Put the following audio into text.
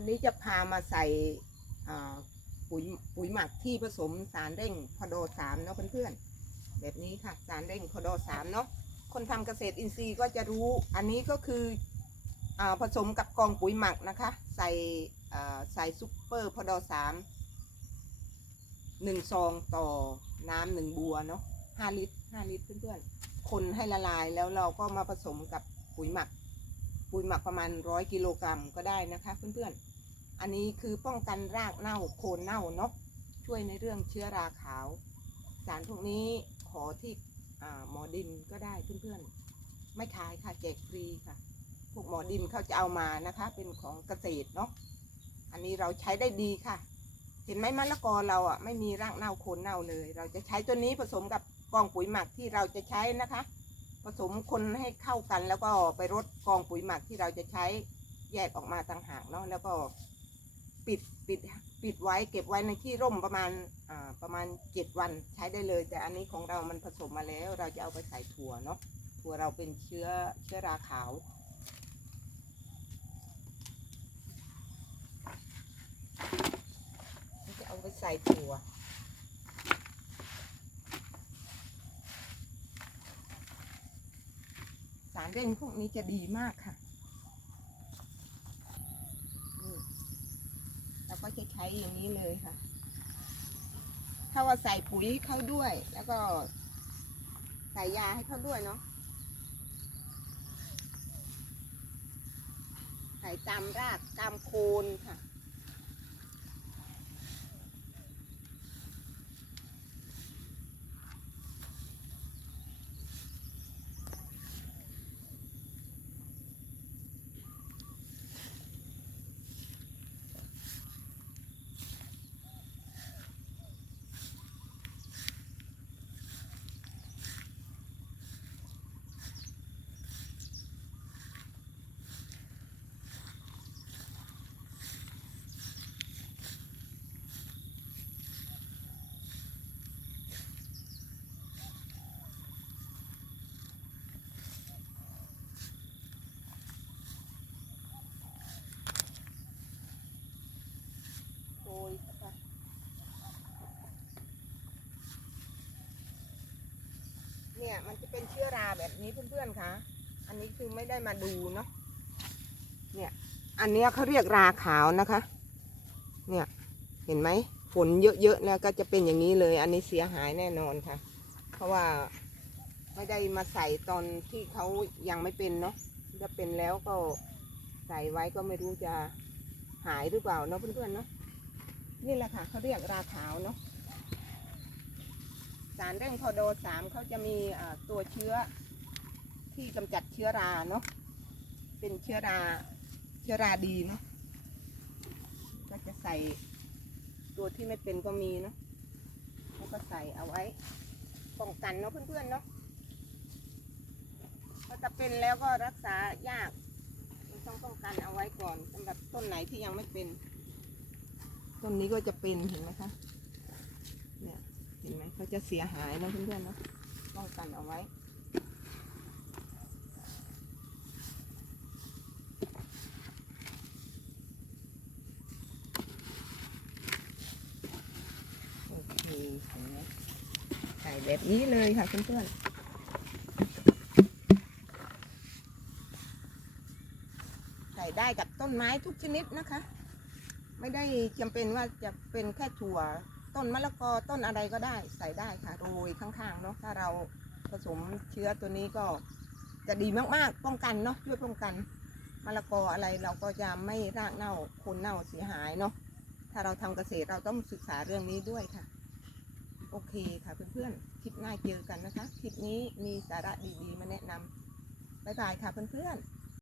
วันนี้จะพามาใส่ปุ๋ยปุ๋ยหมักที่ผสมสารเร่งพอโดสามเนาะเพื่อนๆแบบนี้ค่ะสารเร่งพอโดสามเนาะคนทำเกษตรอินทรีย์ก็จะรู้อันนี้ก็คืออผสมกับกองปุ๋ยหมักนะคะ ใส่ใส่ซุปเปอร์พอดอสามหนึ่งซองต่อน้ำหนึ่งบัวเนาะห้าลิตรห้าลิตรเพื่อนๆ คนให้ละลายแล้วเราก็มาผสมกับปุ๋ยหมัก ปุ๋ยหมักประมาณร้อยกิโลกรัมก็ได้นะคะเพื่อนๆ อันนี้คือป้องกันรากเน่าโคนเน่าเนาะช่วยในเรื่องเชื้อราขาว สารพวกนี้ขอที่หมอดินก็ได้เพื่อนๆ ไม่ขายค่ะแจกฟรีค่ะ พวกหมอดินเขาจะเอามานะคะ เป็นของเกษตรเนาะอันนี้เราใช้ได้ดีค่ะ เห็นไหมมะละกอเราอะไม่มีรากเน่าโคนเน่าเลย เราจะใช้ตัวนี้ผสมกับกองปุ๋ยหมักที่เราจะใช้นะคะ ผสมคนให้เข้ากันแล้วก็ไปรดกองปุ๋ยหมักที่เราจะใช้แยกออกมาต่างหากเนาะแล้วก็ ปิดปิดปิดไว้เก็บไว้ในที่ร่มประมาณอ่าประมาณเจ็ดวันใช้ได้เลย แต่อันนี้ของเรามันผสมมาแล้ว เราจะเอาไปใส่ถั่วเนาะถั่วเราเป็นเชื้อเชื้อราขาวจะเอาไปใส่ถั่วสารเร่งพวกนี้จะดีมากค่ะนี่เรา ก็จะใช้อย่างนี้เลยค่ะ ถ้าว่าใส่ปุ๋ยเข้าด้วย แล้วก็ ใส่ยาให้เข้าด้วยเนาะ ใส่ตามรากตามโคนค่ะ โรยเข้าไปเนี่ย มันจะเป็นเชื้อราแบบนี้เพื่อนๆคะอันนี้คือไม่ได้มาดูเนาะเนี่ยอันเนี้ยเขาเรียกราขาวนะคะ เนี่ยเห็นไหมฝนเยอะๆแล้วก็จะเป็นอย่างนี้เลย อันนี้เสียหายแน่นอนค่ะ เพราะว่าไม่ได้มาใส่ตอนที่เขายังไม่เป็นเนาะถ้าเป็นแล้วก็ใส่ไว้ก็ไม่รู้จะหายหรือเปล่าเนาะเพื่อนๆเนาะนี่แหละค่ะเขาเรียกราขาวเนาะ สารเร่งพอโดสามเขาจะมีตัวเชื้อที่กำจัดเชื้อราเนาะเป็นเชื้อราเชื้อราดีเนาะก็จะใส่ตัวที่ไม่เป็นก็มีเนาะแล้วก็ใส่เอาไว้ป้องกันเนาะเพื่อนๆเนาะพอจะเป็นแล้วก็รักษายากต้องป้องกันเอาไว้ก่อนสำหรับต้นไหนที่ยังไม่เป็น ต้นนี้ก็จะเป็นเห็นไหมคะ เห็นไหมเขาจะเสียหายนะเพื่อนๆเนาะป้องกันเอาไว้โอเคเห็นไหมใส่แบบนี้เลยค่ะเพื่อนๆใส่ได้กับต้นไม้ทุกชนิดนะคะ ไม่ได้จำเป็นว่าจะเป็นแค่ถั่ว ต้นมะละกอต้นอะไรก็ได้ใส่ได้ค่ะโรยข้างๆเนาะถ้าเราผสมเชื้อตัวนี้ก็จะดีมากๆ ป้องกันเนาะช่วยป้องกันมะละกออะไรเราก็จะไม่รากเน่าโคนเน่าเสียหายเนาะถ้าเราทำเกษตรเราต้องศึกษาเรื่องนี้ด้วยค่ะ โอเคค่ะเพื่อนๆคลิปหน้าเจอกันนะคะคลิปนี้มีสาระดีๆมาแนะนำบ๊ายบายค่ะเพื่อนๆ